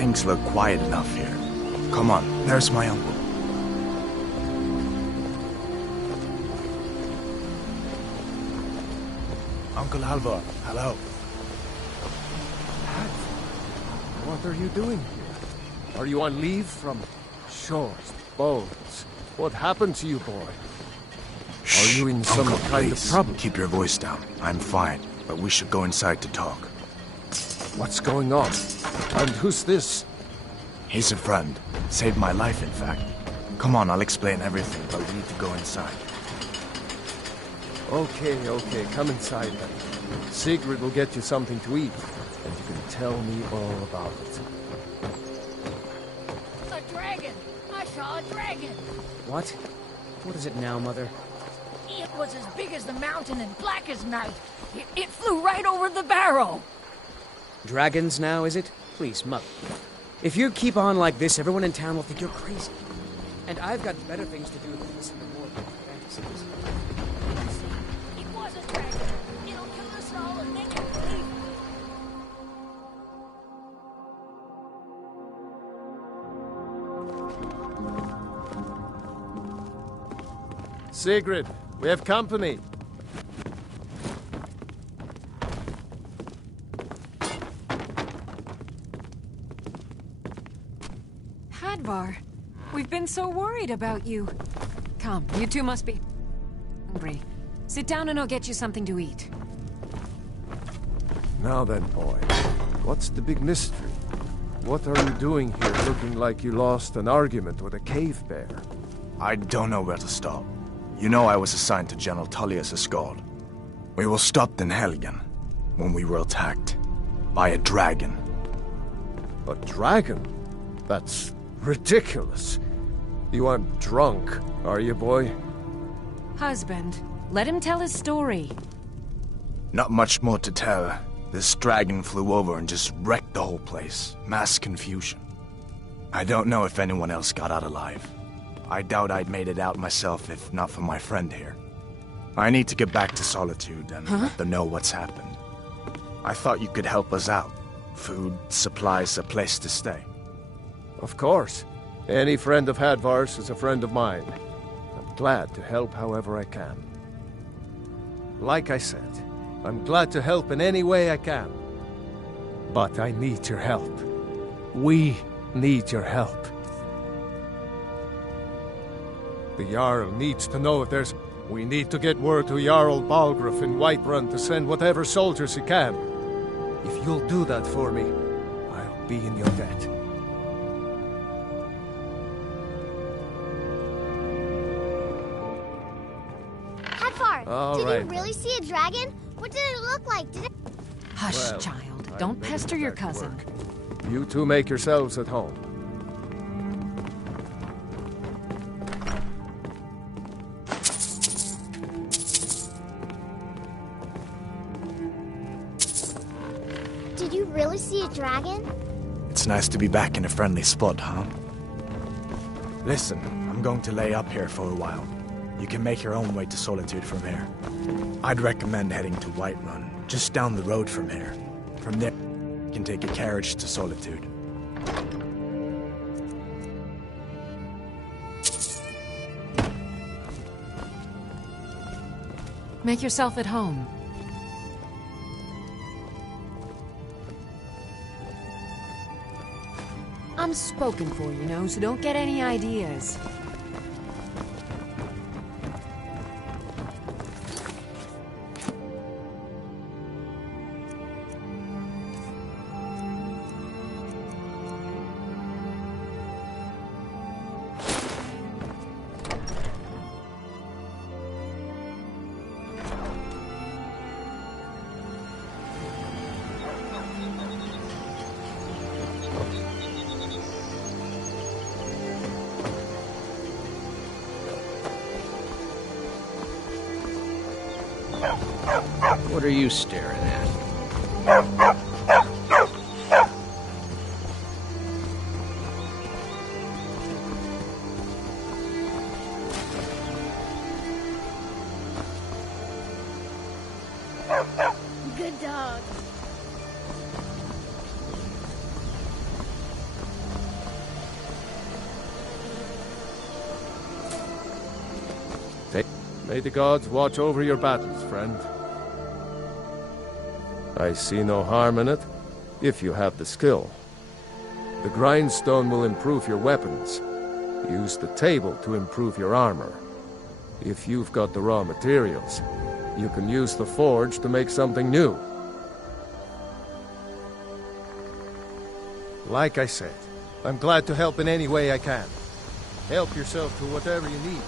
Things look quiet enough here. Come on, there's my uncle. Uncle Halvor, hello. What are you doing here? Are you on leave from shores, boats? What happened to you, boy? Are you in some Uncle, kind please, of trouble? keep your voice down. I'm fine, but we should go inside to talk. What's going on? And who's this? He's a friend. Saved my life, in fact. Come on, I'll explain everything, but we need to go inside. Okay, come inside then. Sigrid will get you something to eat, and you can tell me all about it. A dragon! I saw a dragon! What? What is it now, Mother? It was as big as the mountain and black as night. It flew right over the barrow. Dragons now, is it? Please, Mother. If you keep on like this, everyone in town will think you're crazy. And I've got better things to do than listen to more fantasies. It was a dragon. It'll kill us all and then you'll leave. Sigrid, we have company. Hadvar, we've been so worried about you. Come, you two must be hungry. Sit down and I'll get you something to eat. Now then, boy, what's the big mystery? What are you doing here looking like you lost an argument with a cave bear? I don't know where to start. You know I was assigned to General Tullius as guard. We were stopped in Helgen when we were attacked by a dragon. A dragon? That's ridiculous. You aren't drunk, are you, boy? Husband, let him tell his story. Not much more to tell. This dragon flew over and just wrecked the whole place. Mass confusion. I don't know if anyone else got out alive. I doubt I'd made it out myself if not for my friend here. I need to get back to Solitude and let them know what's happened. I thought you could help us out. Food, supplies, a place to stay. Of course. Any friend of Hadvar's is a friend of mine. I'm glad to help however I can. Like I said, I'm glad to help in any way I can. But I need your help. We need your help. The Jarl needs to know if there's... We need to get word to Jarl Balgruuf in Whiterun to send whatever soldiers he can. If you'll do that for me, I'll be in your debt. Hadvar, did right, you really see a dragon? What did it look like? Did it... Hush, Well, child. I'm Don't ready pester to your get to cousin. work. You two make yourselves at home. Did you really see a dragon? It's nice to be back in a friendly spot, huh? Listen, I'm going to lay up here for a while. You can make your own way to Solitude from here. I'd recommend heading to Whiterun, just down the road from here. From there, you can take a carriage to Solitude. Make yourself at home. I'm spoken for, you know, so don't get any ideas. What are you staring at? Good dog. May the gods watch over your battles, friend. I see no harm in it, if you have the skill. The grindstone will improve your weapons. Use the table to improve your armor. If you've got the raw materials, you can use the forge to make something new. Like I said, I'm glad to help in any way I can. Help yourself to whatever you need.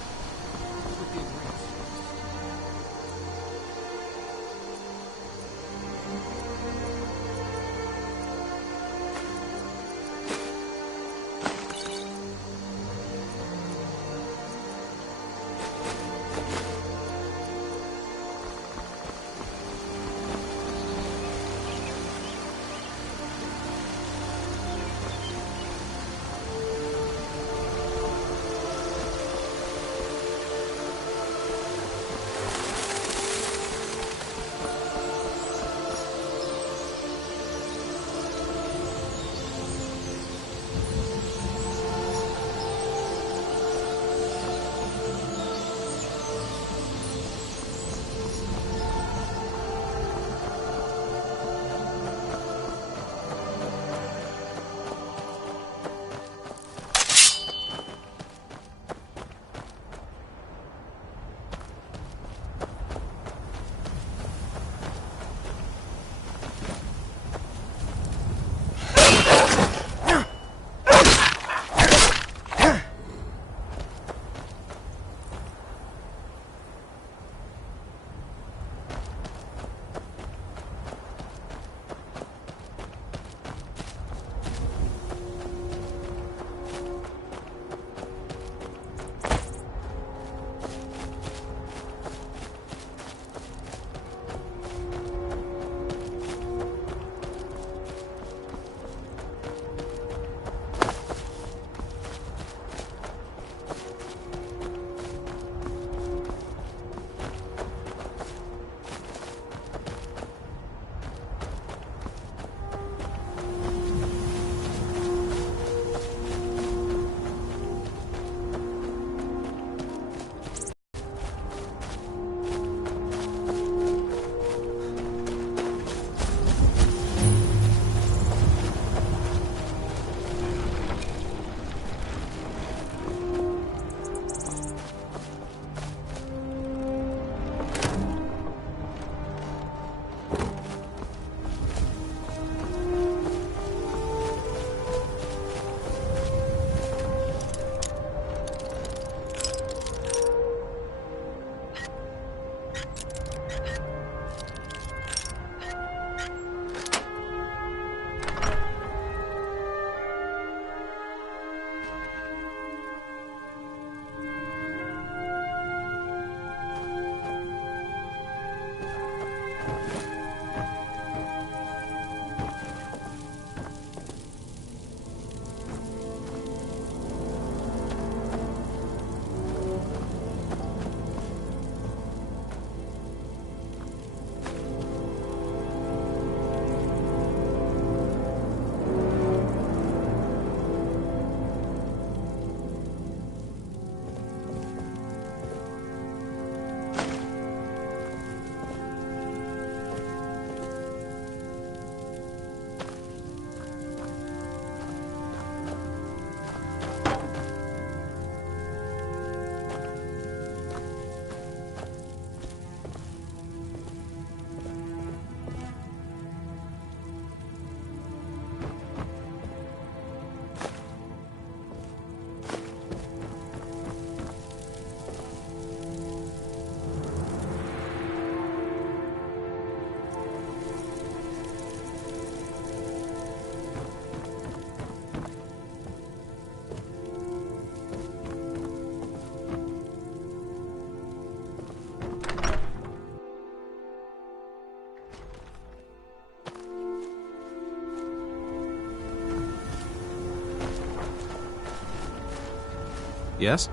Yes?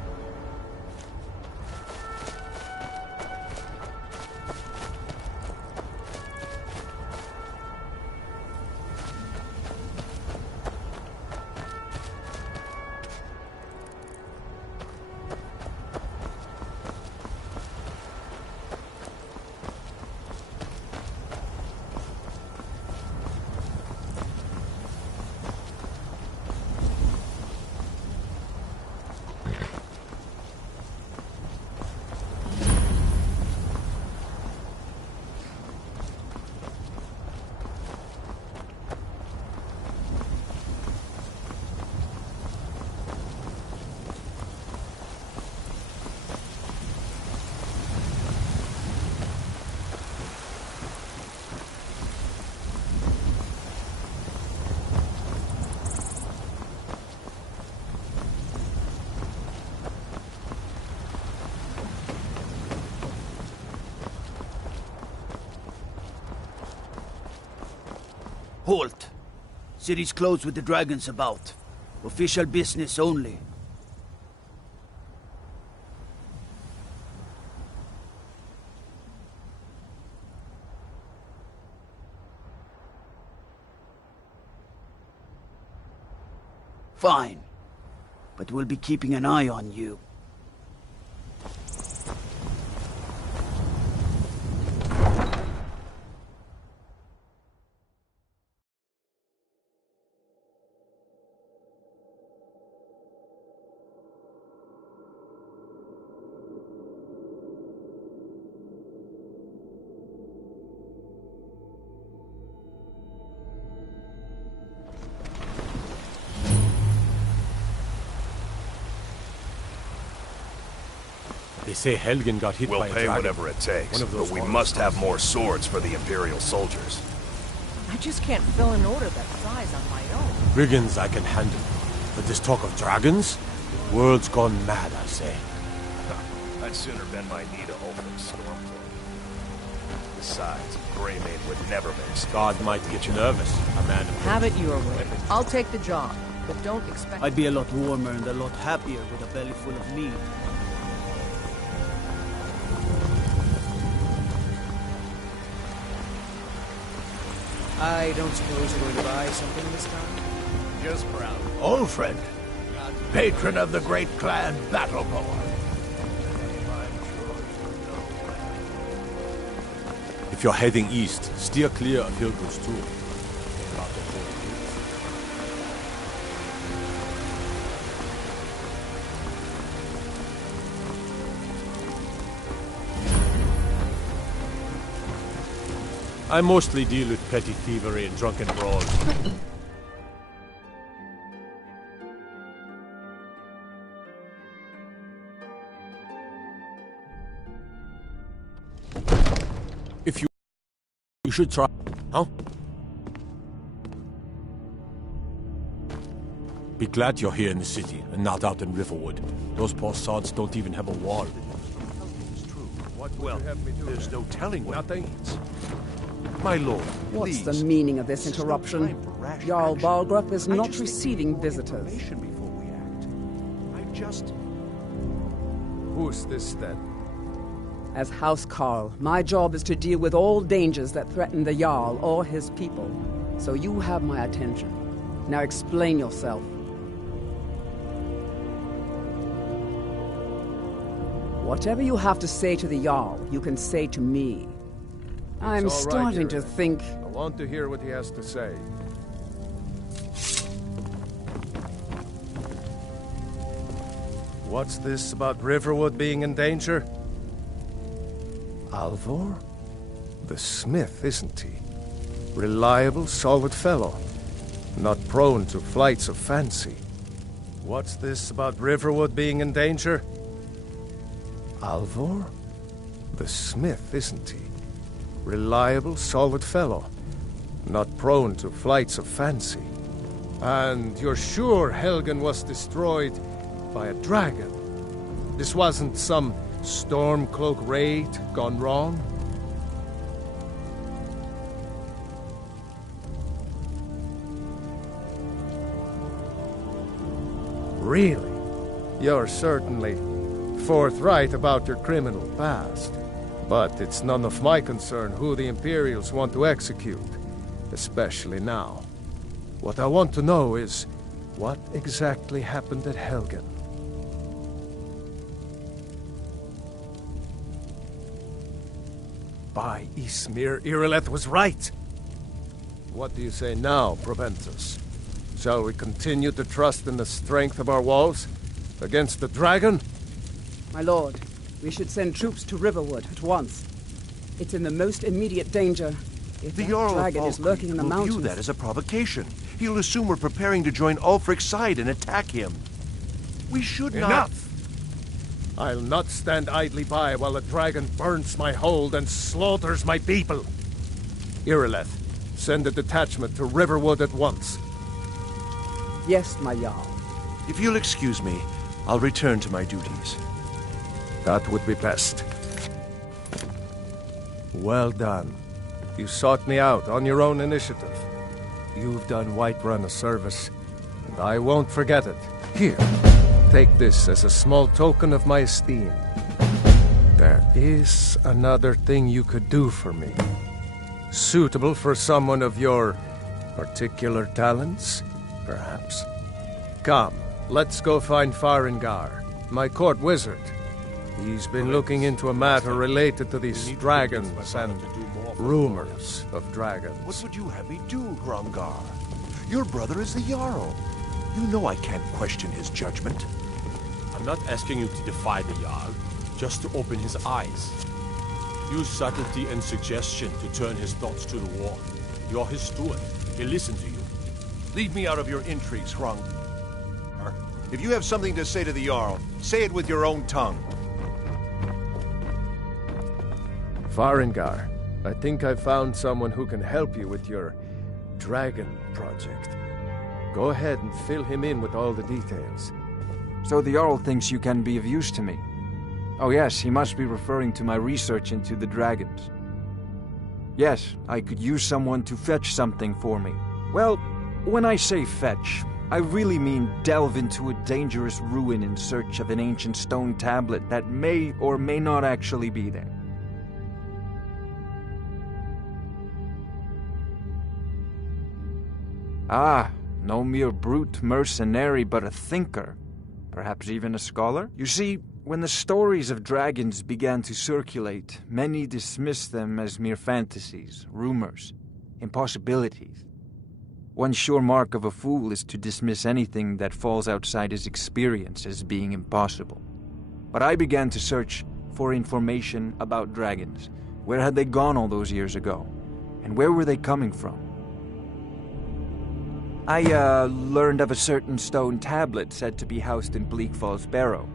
Halt! City's closed with the dragons about. Official business only. Fine. But we'll be keeping an eye on you. They say Helgen got hit by a dragon. We'll pay whatever it takes, but we must have more swords for the Imperial soldiers. I just can't fill an order that size on my own. Brigands I can handle, but this talk of dragons? The world's gone mad, I say. I'd sooner bend my knee to Ulfric's Stormcloak. Besides, Greymane would never make sense. God might get you nervous, a man of... Have it your way. I'll take the job, but don't expect... I'd be a lot warmer and a lot happier with a belly full of meat. I don't suppose you're going to buy something this time? Just proud. Ulfric, patron of the great clan Battleborn. If you're heading east, steer clear of Hilgud's tomb. About the whole I mostly deal with petty thievery and drunken brawls. If you should try, huh? Be glad you're here in the city and not out in Riverwood. Those poor sods don't even have a wall. Well, there's no telling what it means. My lord, What's the meaning of this interruption? Jarl Balgrup is not receiving visitors. Who's this then? As House Carl, my job is to deal with all dangers that threaten the Jarl or his people. So you have my attention. Now explain yourself. Whatever you have to say to the Jarl, you can say to me. I'm starting to think... I want to hear what he has to say. What's this about Riverwood being in danger? Alvor? The smith, isn't he? Reliable, solid fellow. Not prone to flights of fancy. What's this about Riverwood being in danger? Alvor? The smith, isn't he? Reliable, solid fellow. Not prone to flights of fancy. And you're sure Helgen was destroyed by a dragon? This wasn't some Stormcloak raid gone wrong? Really? You're certainly forthright about your criminal past. But it's none of my concern who the Imperials want to execute, especially now. What I want to know is, what exactly happened at Helgen? By Ysmir, Irileth was right! What do you say now, Proventus? Shall we continue to trust in the strength of our walls? Against the dragon? My lord, we should send troops to Riverwood at once. It's in the most immediate danger. If The that Jarl dragon of is lurking in the will mountains... view that as a provocation. He'll assume we're preparing to join Ulfric's side and attack him. We should not... Enough! I'll not stand idly by while the dragon burns my hold and slaughters my people. Irileth, send a detachment to Riverwood at once. Yes, my Jarl. If you'll excuse me, I'll return to my duties. That would be best. Well done. You sought me out on your own initiative. You've done Whiterun a service, and I won't forget it. Here, take this as a small token of my esteem. There is another thing you could do for me. Suitable for someone of your particular talents, perhaps. Come, let's go find Farengar, my court wizard. He's been looking into a matter related to these dragons and rumors of dragons. What would you have me do, Hrongar? Your brother is the Jarl. You know I can't question his judgment. I'm not asking you to defy the Jarl, just to open his eyes. Use subtlety and suggestion to turn his thoughts to the wall. You're his steward. He'll listen to you. Leave me out of your intrigues, Hrongar. If you have something to say to the Jarl, say it with your own tongue. Farengar, I think I've found someone who can help you with your dragon project. Go ahead and fill him in with all the details. So the Jarl thinks you can be of use to me. Oh yes, he must be referring to my research into the dragons. Yes, I could use someone to fetch something for me. Well, when I say fetch, I really mean delve into a dangerous ruin in search of an ancient stone tablet that may or may not actually be there. Ah, no mere brute mercenary, but a thinker. Perhaps even a scholar? You see, when the stories of dragons began to circulate, many dismissed them as mere fantasies, rumors, impossibilities. One sure mark of a fool is to dismiss anything that falls outside his experience as being impossible. But I began to search for information about dragons. Where had they gone all those years ago? And where were they coming from? I learned of a certain stone tablet said to be housed in Bleak Falls Barrow.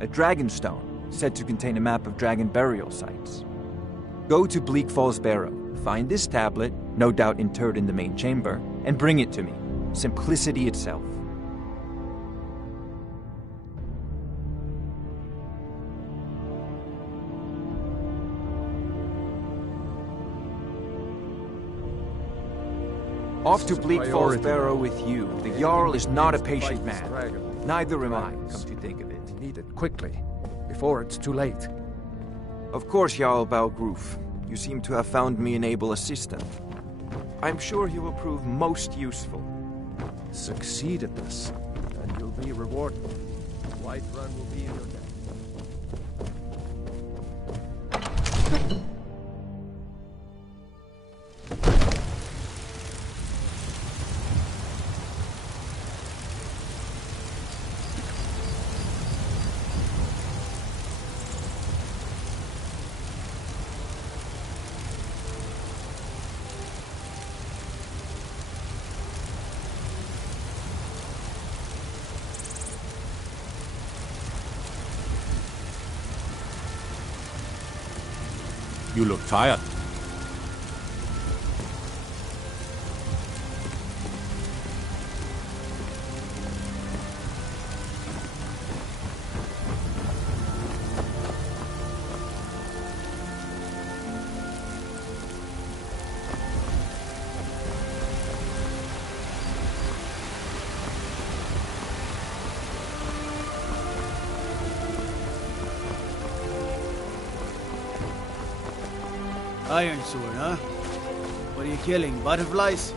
A dragon stone, said to contain a map of dragon burial sites. Go to Bleak Falls Barrow, find this tablet, no doubt interred in the main chamber, and bring it to me. Simplicity itself. Off to Bleak Falls Barrow with you. The Jarl is not a patient man. Neither am I, come to think of it. Need it quickly, before it's too late. Of course, Jarl Balgroof. You seem to have found me an able assistant. I'm sure he will prove most useful. Succeed at this, and you'll be rewarded. Whiterun will be in your debt. You look tired. Iron sword, huh? What are you killing? Butterflies?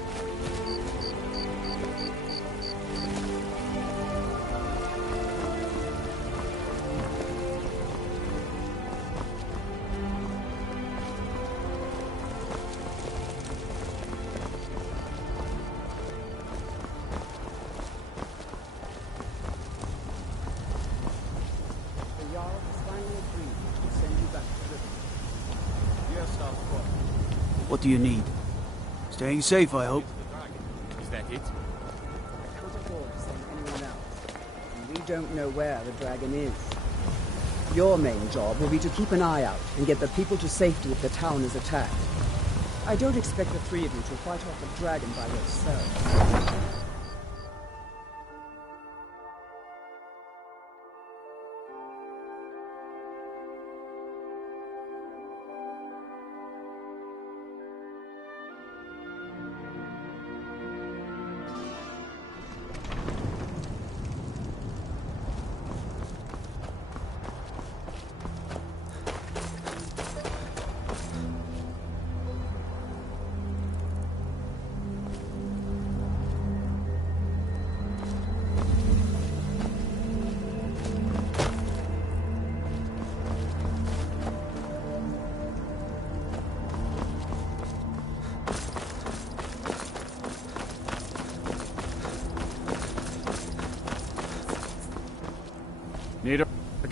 What do you need? Staying safe, I hope. Is that it? I can't afford to send anyone else. And we don't know where the dragon is. Your main job will be to keep an eye out and get the people to safety if the town is attacked. I don't expect the three of you to fight off the dragon by yourselves.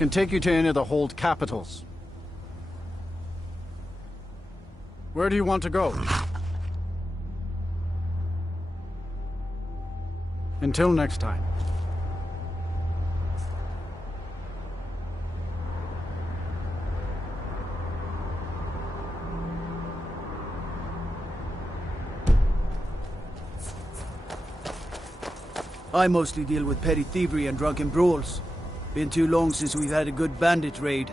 can take you to any of the hold capitals. Where do you want to go? Until next time. I mostly deal with petty thievery and drunken brawls. Been too long since we've had a good bandit raid.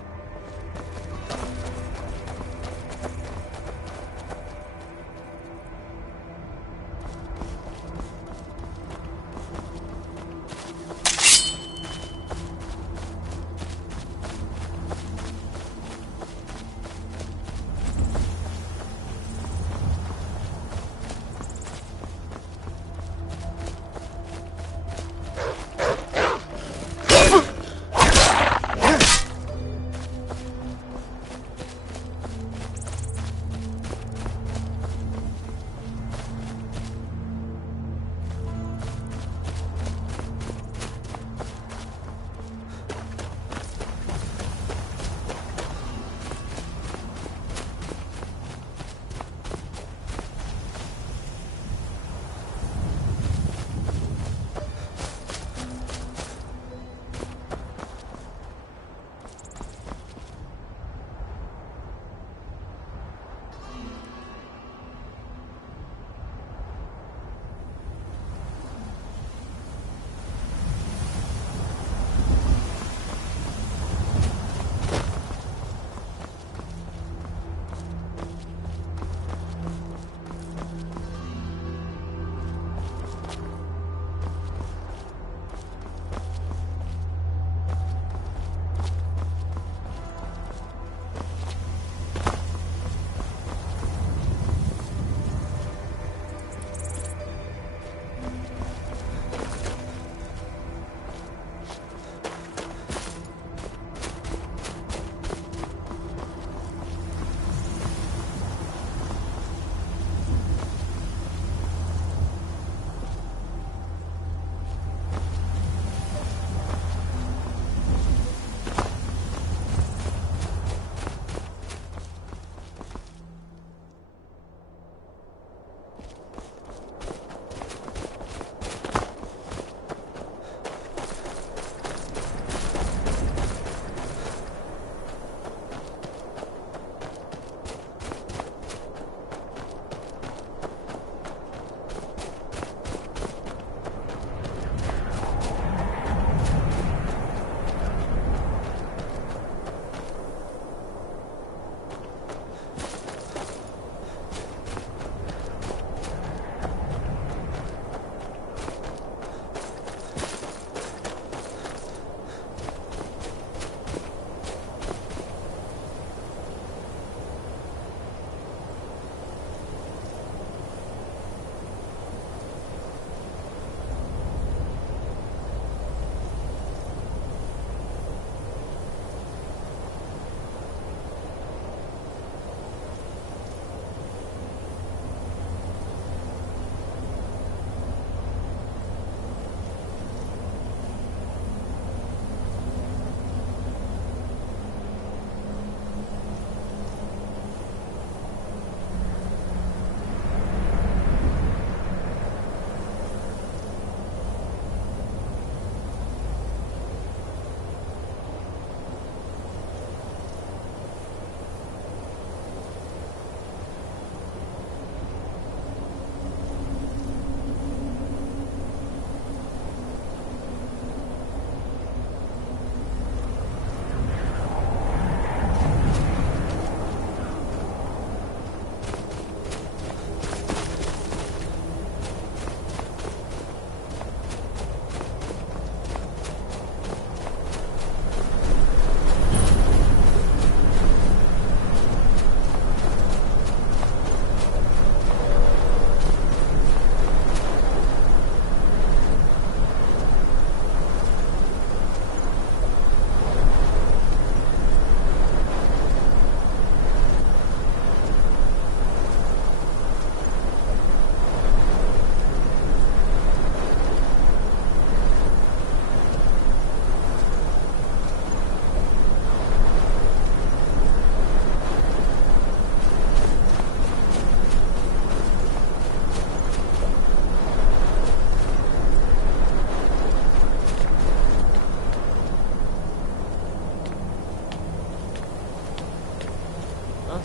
Time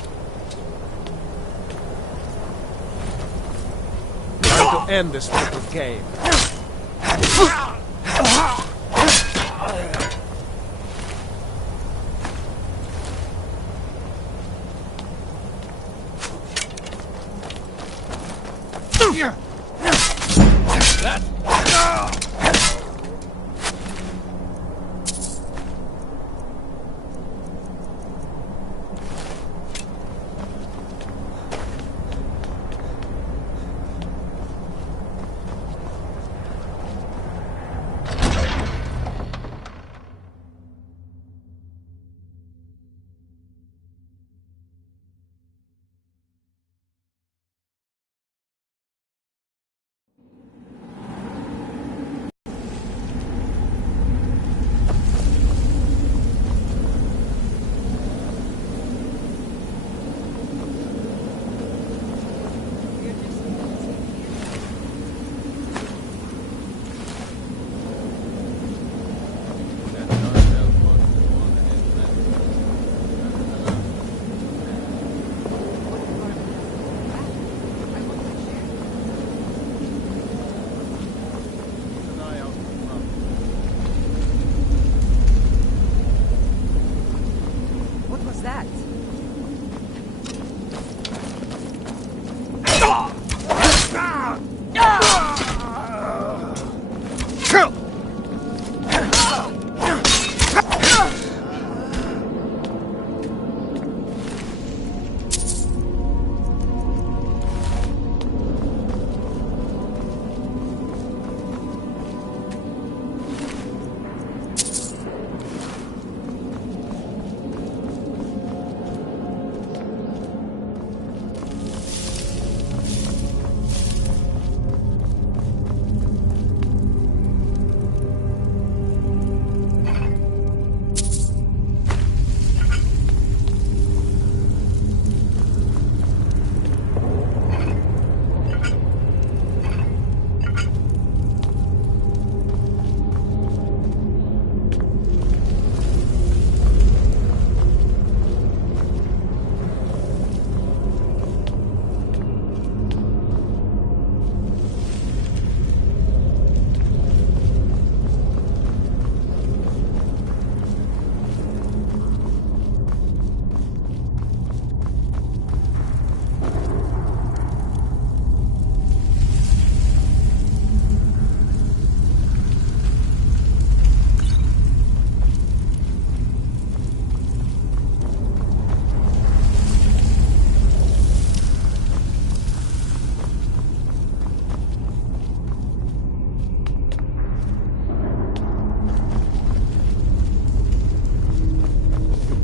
to end this little game.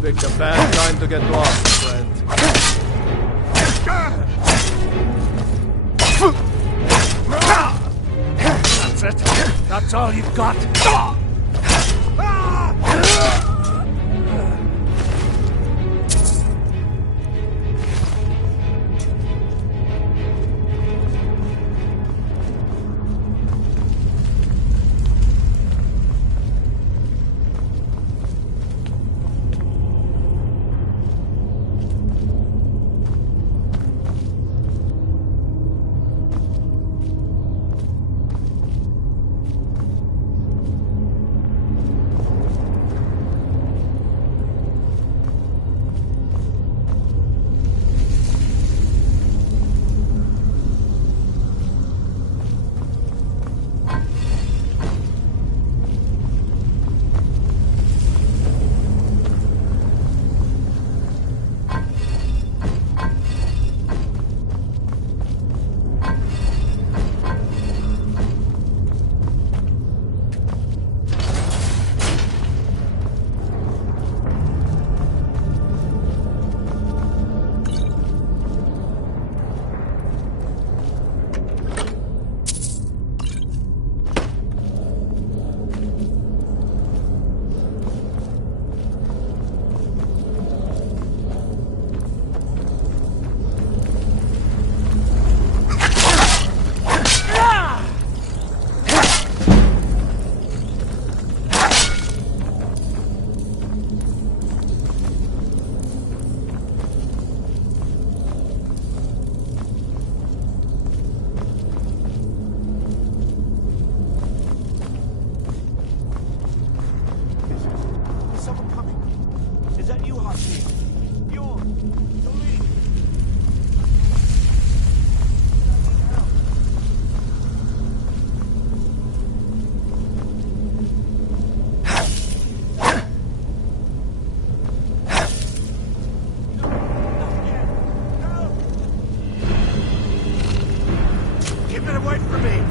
Picked a bad time to get lost, friend. That's it. That's all you've got. you hunt me. Keep it away from me!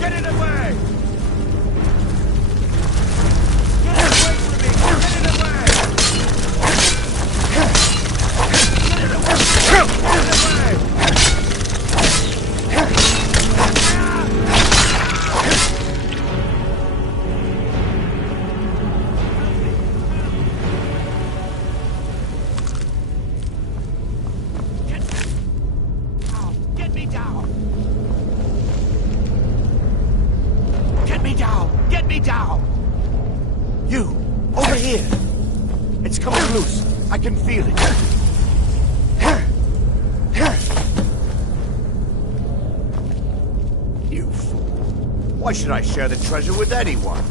Get it away! Get it away from me! Get it away! Get it away! Get it away! Get me down! Get me down! Get me down! You! Over here! It's coming loose. I can feel it. You fool. Why should I share the treasure with anyone?